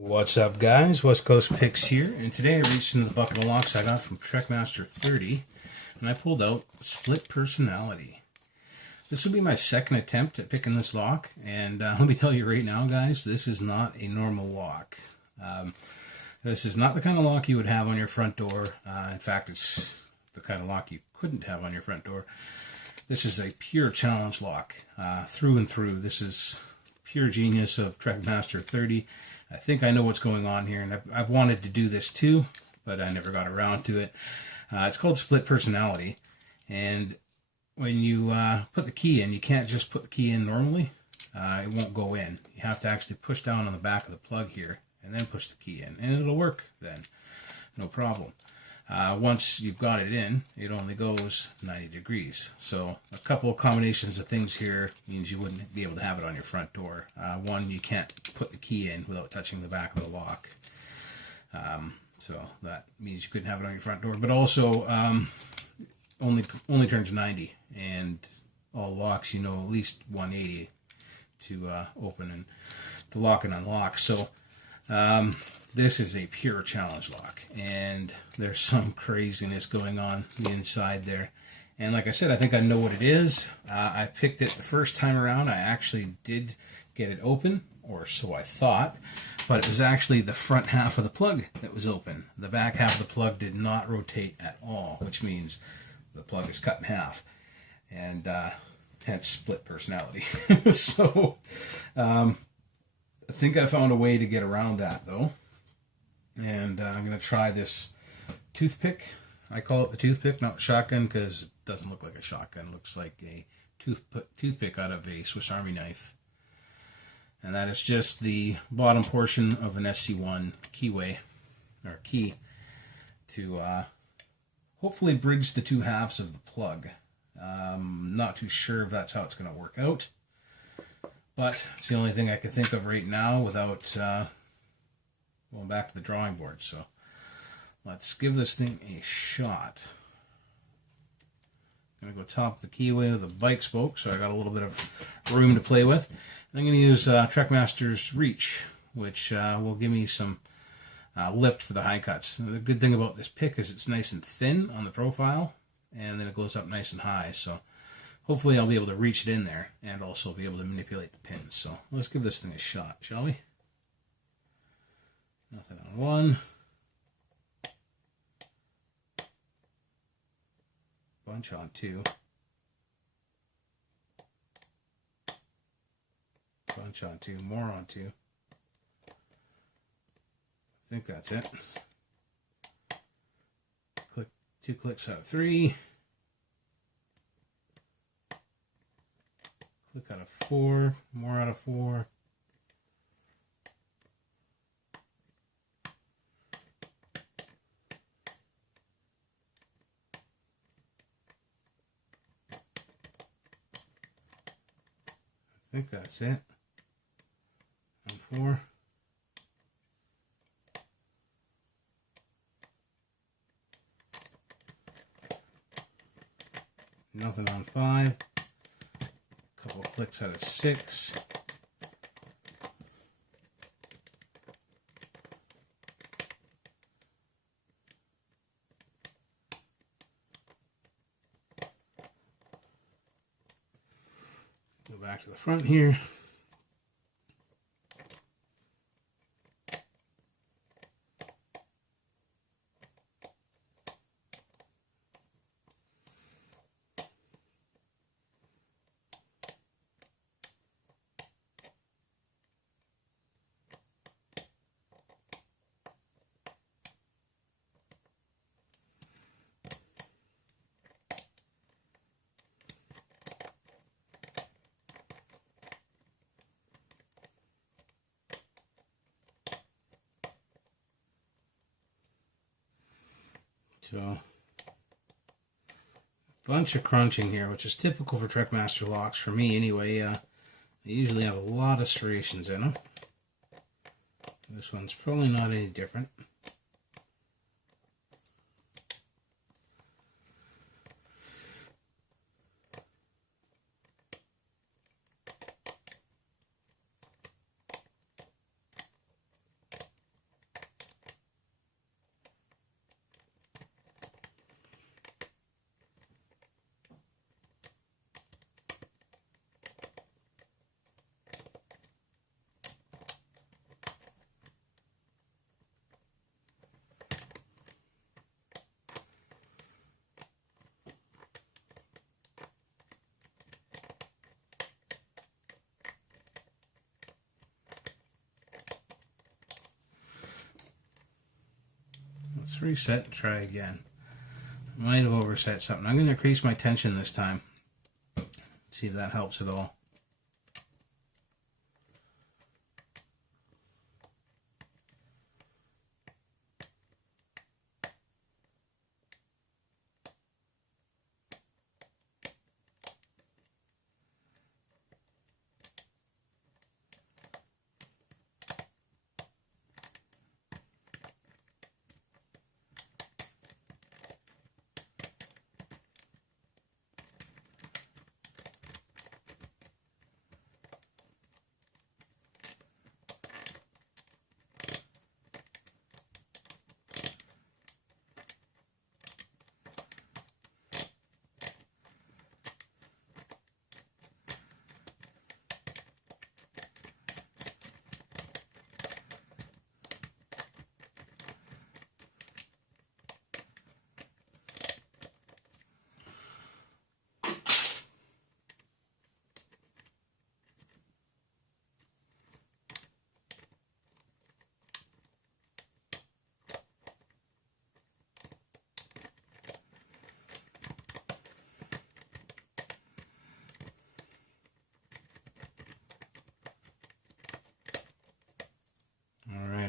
What's up, guys? West Coast Picks here, and today I reached into the bucket of locks I got from Trekmaster30, and I pulled out Split Personality. This will be my second attempt at picking this lock, and let me tell you right now, guys, this is not a normal lock. This is not the kind of lock you would have on your front door. In fact, it's the kind of lock you couldn't have on your front door. This is a pure challenge lock, through and through. This is pure genius of Trekmaster30. I think I know what's going on here, and I've wanted to do this too, but I never got around to it. It's called Split Personality, and when you put the key in, you can't just put the key in normally. It won't go in. You have to actually push down on the back of the plug here, and then push the key in, and it'll work then. No problem. Once you've got it in, it only goes 90 degrees. So a couple of combinations of things here means you wouldn't be able to have it on your front door. One, you can't put the key in without touching the back of the lock. So that means you couldn't have it on your front door. But also, only turns 90. And all locks, you know, at least 180 to open and to lock and unlock. So this is a pure challenge lock, and there's some craziness going on the inside there. And like I said, I think I know what it is. I picked it the first time around. I actually did get it open, or so I thought, but it was actually the front half of the plug that was open. The back half of the plug did not rotate at all, which means the plug is cut in half, and hence Split Personality. So I think I found a way to get around that, though. And I'm going to try this toothpick. I call it the toothpick, not the shotgun, because it doesn't look like a shotgun. It looks like a toothpick out of a Swiss Army knife. And that is just the bottom portion of an SC1 keyway, or key, to hopefully bridge the two halves of the plug. Not too sure if that's how it's going to work out. But it's the only thing I can think of right now without going back to the drawing board. So let's give this thing a shot. I'm going to go top of the keyway with a bike spoke, so I got a little bit of room to play with. And I'm going to use Trekmaster's Reach, which will give me some lift for the high cuts. And the good thing about this pick is it's nice and thin on the profile, and then it goes up nice and high. So hopefully I'll be able to reach it in there and also be able to manipulate the pins. So let's give this thing a shot, shall we? Nothing on one. Bunch on two. Bunch on two. More on two. I think that's it. Click, 2 clicks out of 3. Click out of 4. More out of 4. I think that's it. On 4. Nothing on 5. Couple of clicks out of 6. Go back to the front here. So, a bunch of crunching here, which is typical for Trekmaster locks, for me anyway. They usually have a lot of serrations in them. This one's probably not any different. Let's reset and try again. Might have overset something. I'm going to increase my tension this time. See if that helps at all.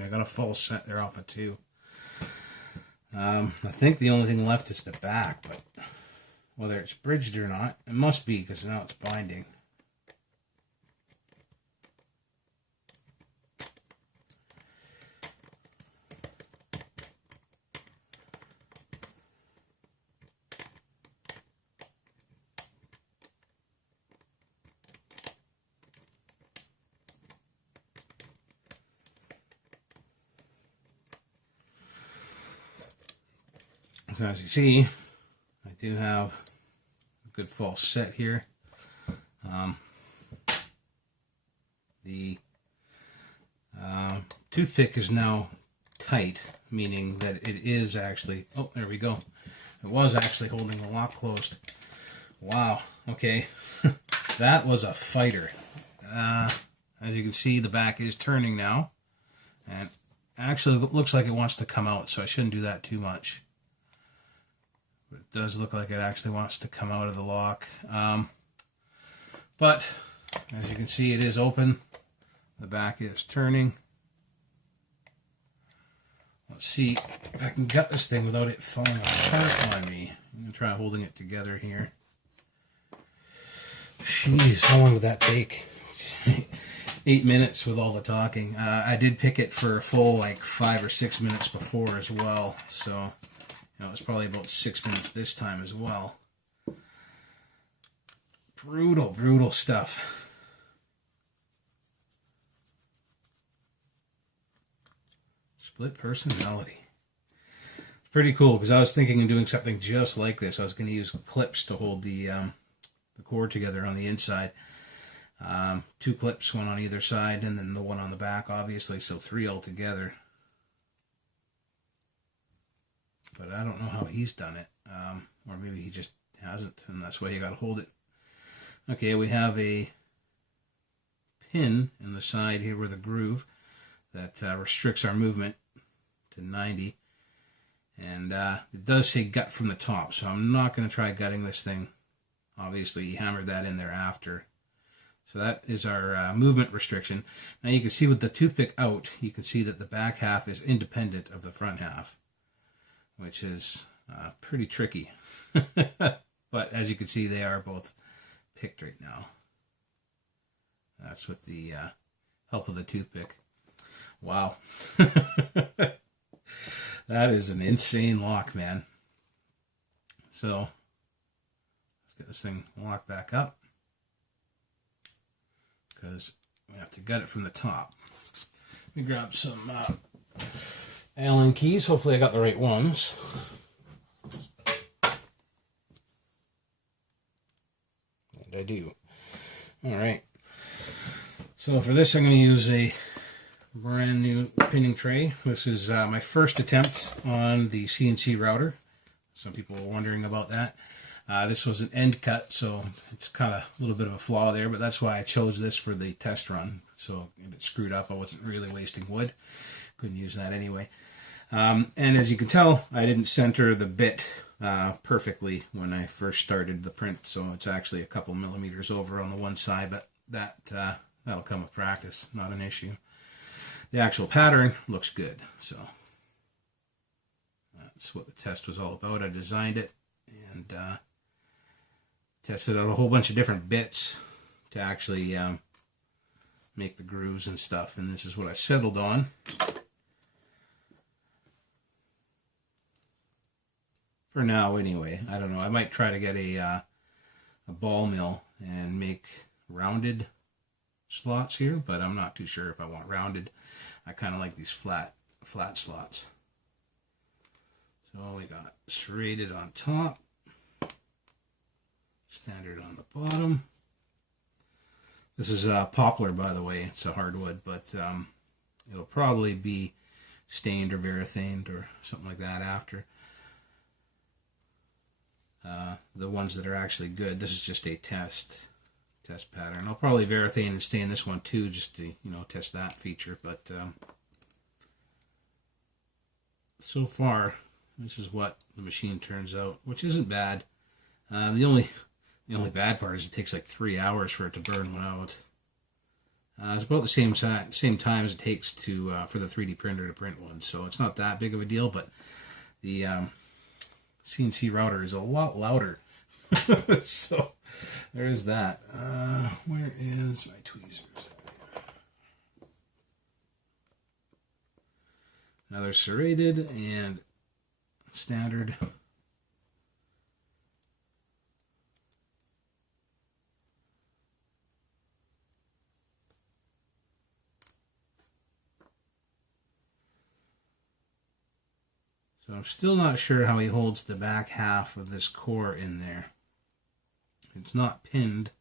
Got a full set there off of 2. I think the only thing left is the back, but whether it's bridged or not, it must be because now it's binding. So as you see, I do have a good false set here. The toothpick is now tight, meaning that it is actually, oh, there we go. It was actually holding the lock closed. Wow, okay. That was a fighter. As you can see, the back is turning now. And actually, it looks like it wants to come out, so I shouldn't do that too much. But it does look like it actually wants to come out of the lock. But as you can see, it is open. The back is turning. Let's see if I can gut this thing without it falling apart on me. I'm going to try holding it together here. Jeez, how long would that take? 8 minutes with all the talking. I did pick it for a full like 5 or 6 minutes before as well. So it was probably about 6 minutes this time as well. Brutal, brutal stuff. Split personality. It's pretty cool because I was thinking of doing something just like this. I was going to use clips to hold the cord together on the inside. 2 clips, one on either side, and then the one on the back, obviously, so 3 altogether. But I don't know how he's done it, or maybe he just hasn't, and that's why you got to hold it. Okay, we have a pin in the side here with a groove that restricts our movement to 90, and it does say gut from the top, so I'm not going to try gutting this thing. Obviously, he hammered that in there after. So that is our movement restriction. Now you can see with the toothpick out, you can see that the back half is independent of the front half, which is pretty tricky. But as you can see, they are both picked right now. That's with the help of the toothpick. Wow. That is an insane lock, man. So let's get this thing locked back up, because we have to gut it from the top. Let me grab some Allen keys. Hopefully I got the right ones. And I do. Alright. So for this I'm going to use a brand new pinning tray. This is my first attempt on the CNC router. Some people were wondering about that. This was an end cut, so it's kind of a little bit of a flaw there, but that's why I chose this for the test run. So if it screwed up, I wasn't really wasting wood. Couldn't use that anyway. And as you can tell, I didn't center the bit perfectly when I first started the print, so it's actually a couple millimeters over on the one side, but that'll come with practice, not an issue. The actual pattern looks good, so that's what the test was all about. I designed it and tested out a whole bunch of different bits to actually make the grooves and stuff, and this is what I settled on. For now, anyway. I don't know. I might try to get a ball mill and make rounded slots here, but I'm not too sure if I want rounded. I kind of like these flat slots. So we got serrated on top, standard on the bottom. This is poplar, by the way. It's a hardwood, but it'll probably be stained or varathaned or something like that after. The ones that are actually good. This is just a test pattern. I'll probably varathane and stain this one too, just to test that feature. But so far, this is what the machine turns out, which isn't bad. The only bad part is it takes like 3 hours for it to burn one out. It's about the same time as it takes to for the 3D printer to print one, so it's not that big of a deal. But the CNC router is a lot louder. So there is that. Where is my tweezers? Another serrated and standard. So I'm still not sure how he holds the back half of this core in there. It's not pinned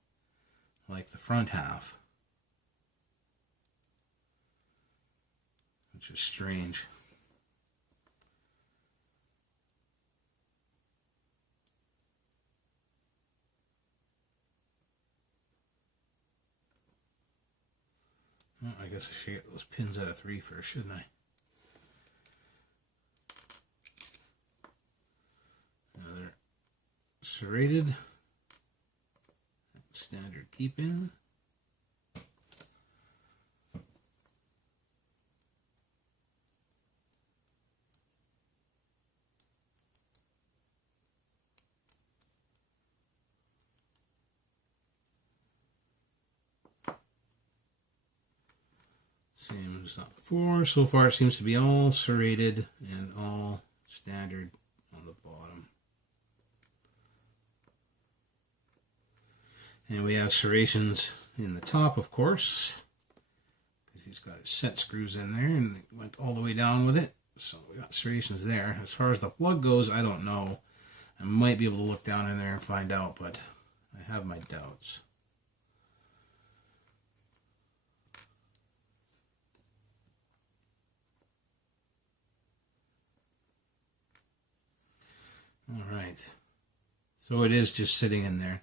like the front half, which is strange. Well, I guess I should get those pins out of 3 first, shouldn't I? Another serrated, standard keep-in. Same as before. So far it seems to be all serrated and all standard on the bottom. And we have serrations in the top, of course, because he's got his set screws in there and they went all the way down with it. So we got serrations there. As far as the plug goes, I don't know. I might be able to look down in there and find out, but I have my doubts. All right. So it is just sitting in there.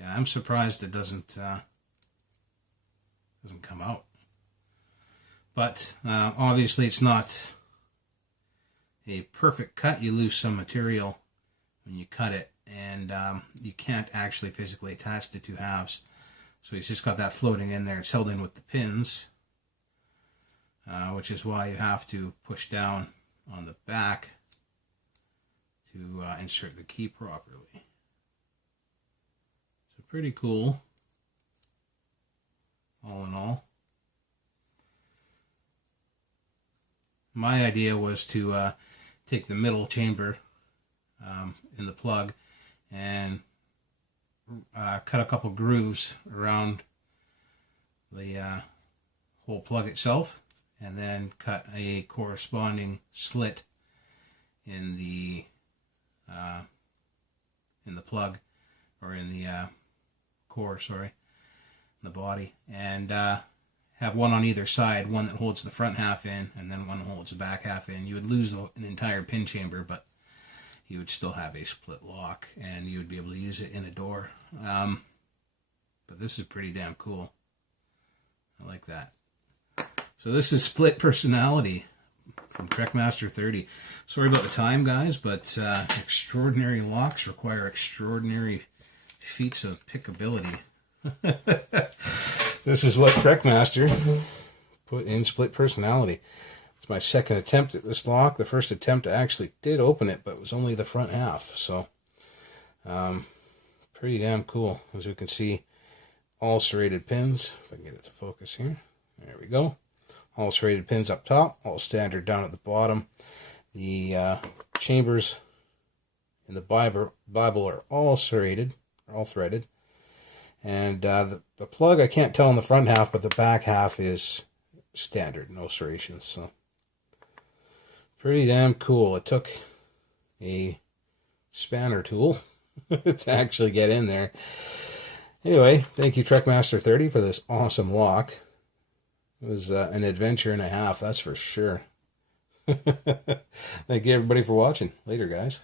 Yeah, I'm surprised it doesn't come out. But obviously it's not a perfect cut. You lose some material when you cut it, and you can't actually physically attach the two halves. So he's just got that floating in there. It's held in with the pins, which is why you have to push down on the back to insert the key properly. So pretty cool, all in all. My idea was to take the middle chamber in the plug and cut a couple grooves around the whole plug itself, and then cut a corresponding slit in the plug, or in the core, sorry, in the body, and have one on either side, one that holds the front half in and then one that holds the back half in. You would lose an entire pin chamber, but you would still have a split lock and you would be able to use it in a door. But this is pretty damn cool. I like that. So this is Split Personality from Trekmaster30. Sorry about the time, guys, but extraordinary locks require extraordinary feats of pickability. This is what Trekmaster put in Split Personality. It's my second attempt at this lock. The first attempt I actually did open it, but it was only the front half. So, pretty damn cool. As you can see, all serrated pins. If I can get it to focus here. There we go. All serrated pins up top, all standard down at the bottom. The chambers in the Bible are all serrated, all threaded. And the plug, I can't tell on the front half, but the back half is standard, no serrations. So, pretty damn cool. It took a spanner tool to actually get in there. Anyway, thank you Trekmaster30 for this awesome lock. It was an adventure and a half, that's for sure. Thank you everybody for watching. Later, guys.